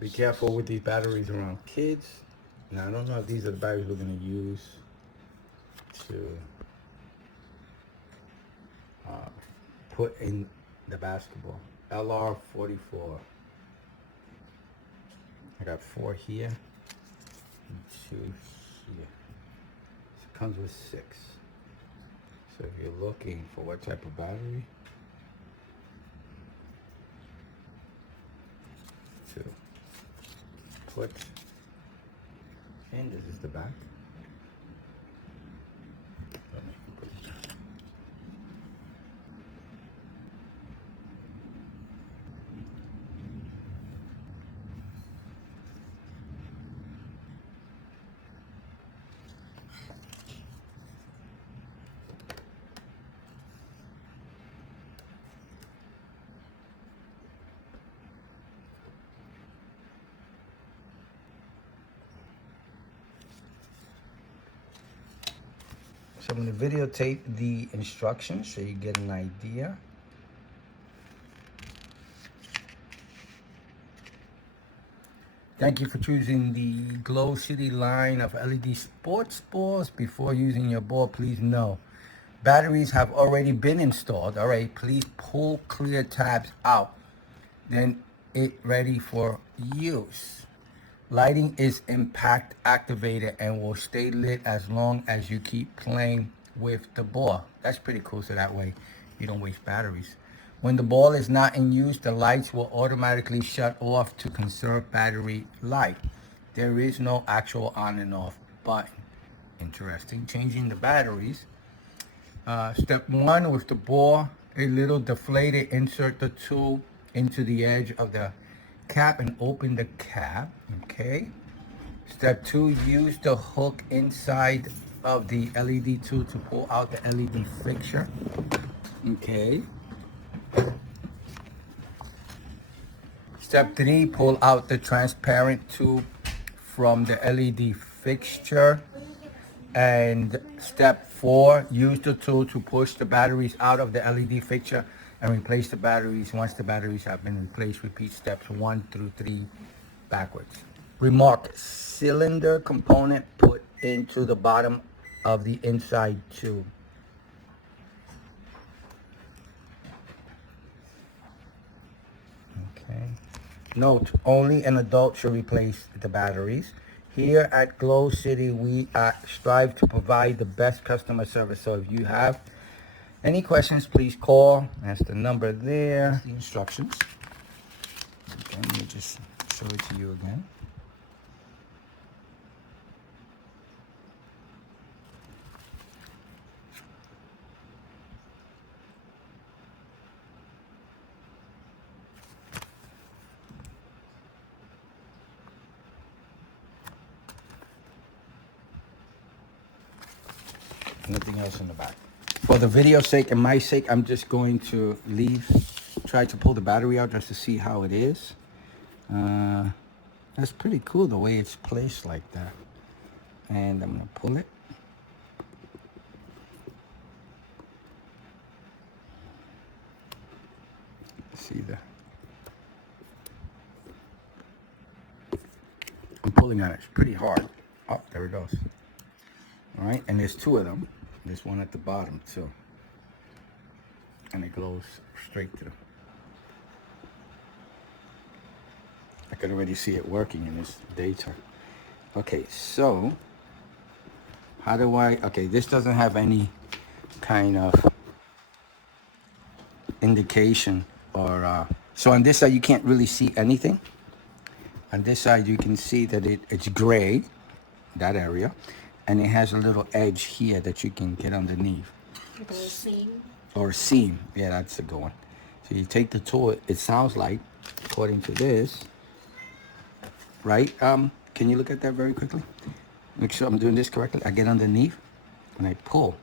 Be careful with these batteries around kids. Now, I don't know if these are the batteries we're going to use to uh, put in the basketball. LR44. I got 4 here and 2 here. It comes with 6. So if you're looking for what type of battery to put in, this is the back. Let me put it down. So I'm going to videotape the instructions so you get an idea. Thank you for choosing the GlowCity line of LED sports balls. Before using your ball, please know batteries have already been installed. All right, please pull clear tabs out. Then it ready for use. Lighting is impact activated and will stay lit as long as you keep playing with the ball. That's pretty cool, so that way you don't waste batteries. When the ball is not in use, the lights will automatically shut off to conserve battery life. There is no actual on and off button. Interesting. Changing the batteries. Step 1, with the ball a little deflated, insert the tool into the edge of the cap and open the cap. Okay. Step 2, use the hook inside of the LED tool to pull out the LED fixture. Okay. Step 3, pull out the transparent tube from the LED fixture. And step 4, use the tool to push the batteries out of the LED fixture and replace the batteries. Once the batteries have been replaced, repeat steps 1 through 3 backwards. Remark, cylinder component put into the bottom of the inside tube. Okay. Note, only an adult should replace the batteries. Here at GlowCity, we strive to provide the best customer service. So if you have any questions, please call. That's the number there. That's the instructions. Okay, let me just show it to you again. Nothing else in the back. For the video's sake and my sake, I'm just going to try to pull the battery out just to see how it is. That's pretty cool the way it's placed like that. And I'm gonna pull it. See the, I'm pulling on it, it's pretty hard. Oh, there it goes. All right, and there's 2 of them. There's one at the bottom too. And it goes straight through. I can already see it working in this data. Okay, so how do okay, this doesn't have any kind of indication or, so on this side you can't really see anything. On this side you can see that it's gray, that area, and it has a little edge here that you can get underneath. Like a seam? Or seam, yeah, that's a good one. So you take the tool, it sounds like, according to this, right? Can you look at that very quickly? Make sure I'm doing this correctly. I get underneath and I pull.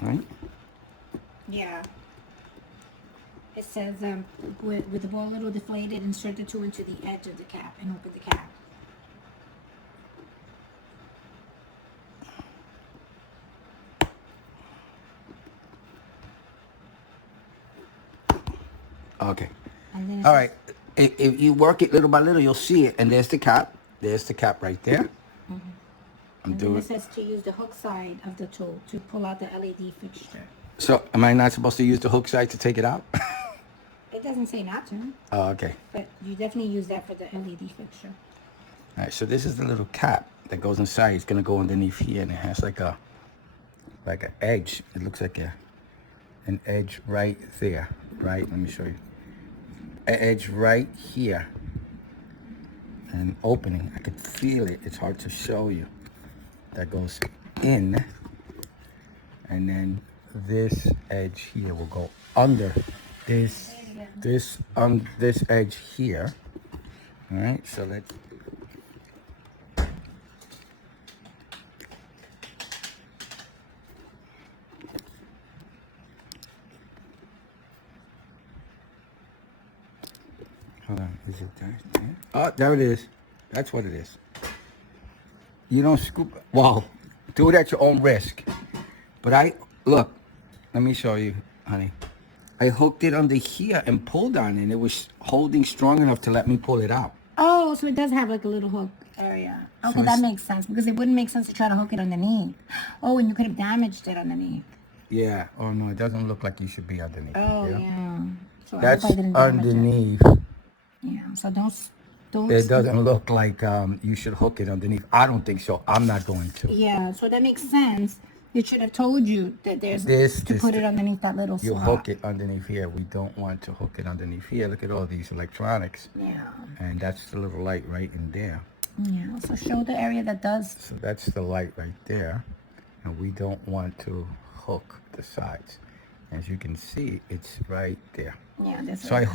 Right? Yeah. It says, with the ball a little deflated, insert the tool into the edge of the cap and open the cap. Okay. And then All right. if you work it little by little, you'll see it. And there's the cap. There's the cap right there. I'm And then doing. it says to use the hook side of the tool to pull out the LED fixture. So, am I not supposed to use the hook side to take it out? It doesn't say not to, Oh, okay. but you definitely use that for the LED fixture. All right. So this is the little cap that goes inside. It's gonna go underneath here, and it has like an edge. It looks like an edge right there. Right. Let me show you. An edge right here. An opening. I could feel it. It's hard to show you. That goes in, and then this edge here will go under this this edge here. All right, so let's hold on. Is it there? Oh, there it is. That's what it is. You don't scoop. Well, do it at your own risk. But look. Let me show you, honey. I hooked it under here and pulled on it, and it was holding strong enough to let me pull it out. Oh, so it does have like a little hook area. Okay, that makes sense because it wouldn't make sense to try to hook it underneath. Oh, and you could have damaged it underneath. Yeah. Oh no, it doesn't look like you should be underneath. Oh yeah. So I That's hope I didn't damage it. underneath. Yeah. So don't. It doesn't look like you should hook it underneath. I don't think so. I'm not going to. Yeah. So that makes sense. It should have told you that there's put it underneath that little You slot. hook it underneath here. We don't want to hook it underneath here. Look at all these electronics. Yeah. And that's the little light right in there. Yeah. So show the area that does. So that's the light right there. And we don't want to hook the sides. As you can see, it's right there. Yeah. So I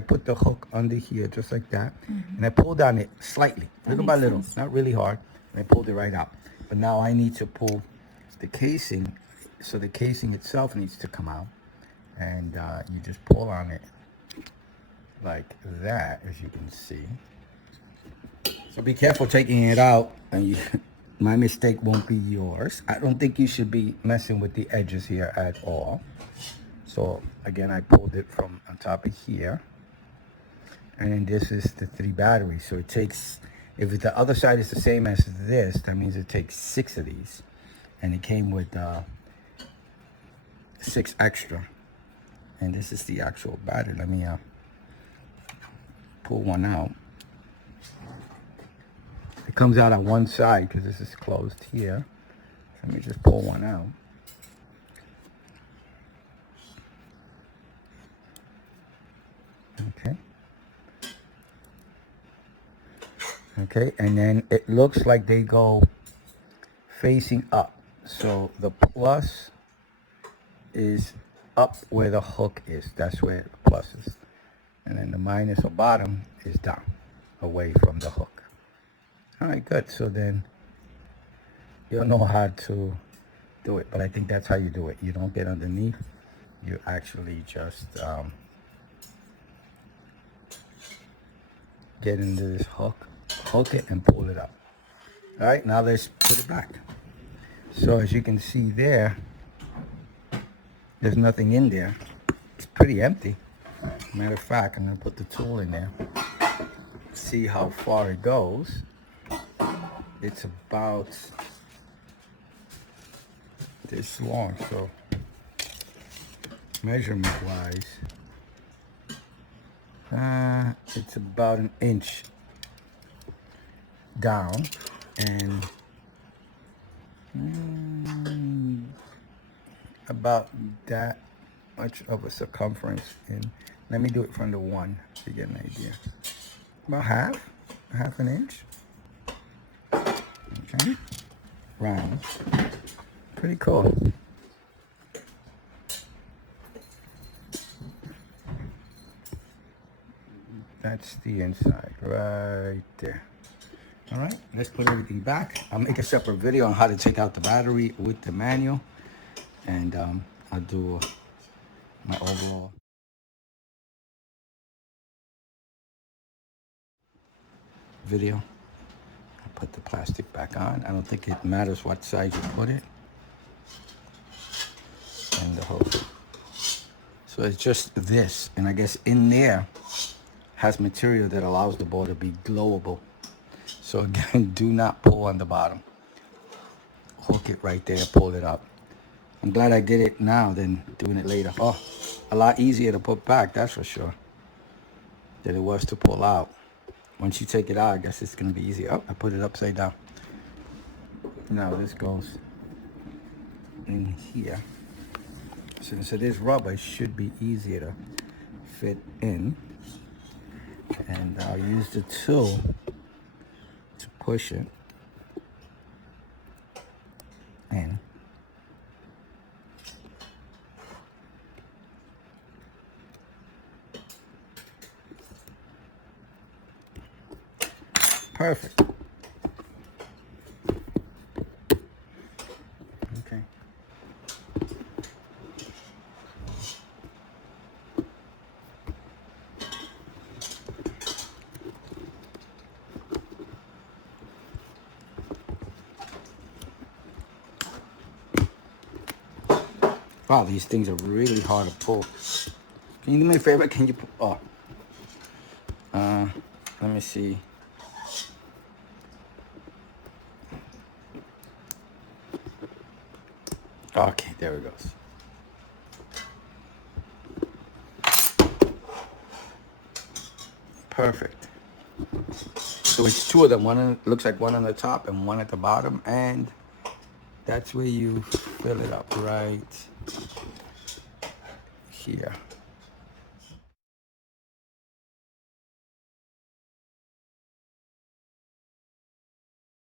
put the hook under here just like that. And I pulled on it slightly, little by little, not really hard. And I pulled it right out. But now I need to pull the casing, so the casing itself needs to come out, and you just pull on it like that, as you can see. So be careful taking it out, and my mistake won't be yours. I don't think you should be messing with the edges here at all. So again, I pulled it from on top of here, and then this is the 3 batteries. So it takes, if the other side is the same as this, that means it takes 6 of these. And it came with 6 extra. And this is the actual battery. Let me pull one out. It comes out on one side because this is closed here. Let me just pull one out. Okay. Okay, and then it looks like they go facing up. So the plus is up where the hook is. That's where the plus is. And then the minus or bottom is down, away from the hook. All right, good. So then you'll know how to do it. But I think that's how you do it. You don't get underneath. You actually just get into this hook, hook it, and pull it up. All right, now let's put it back. So as you can see there, there's nothing in there. It's pretty empty. Matter of fact, I'm gonna put the tool in there. See how far it goes. It's about this long, so measurement wise, it's about 1 inch down, and about that much of a circumference. And let me do it from the 1 to get an idea. About half an inch. Okay, round. Pretty cool. That's the inside right there. All right, let's put everything back. I'll make a separate video on how to take out the battery with the manual, and I'll do my overall video. I'll put the plastic back on. I don't think it matters what side you put it. And the hose. So it's just this, and I guess in there has material that allows the ball to be glowable. So again, do not pull on the bottom. Hook it right there, pull it up. I'm glad I did it now than doing it later. Oh, a lot easier to put back, that's for sure, than it was to pull out. Once you take it out, I guess it's gonna be easy. Oh, I put it upside down. Now this goes in here. Since it is rubber, it should be easier to fit in. And I'll use the tool to push it in. Perfect. Okay. Wow, these things are really hard to pull. Can you do me a favor? Can you pull? Oh. Let me see. Okay, there it goes. Perfect. So it's two of them. One looks like one on the top and one at the bottom, and that's where you fill it up right here.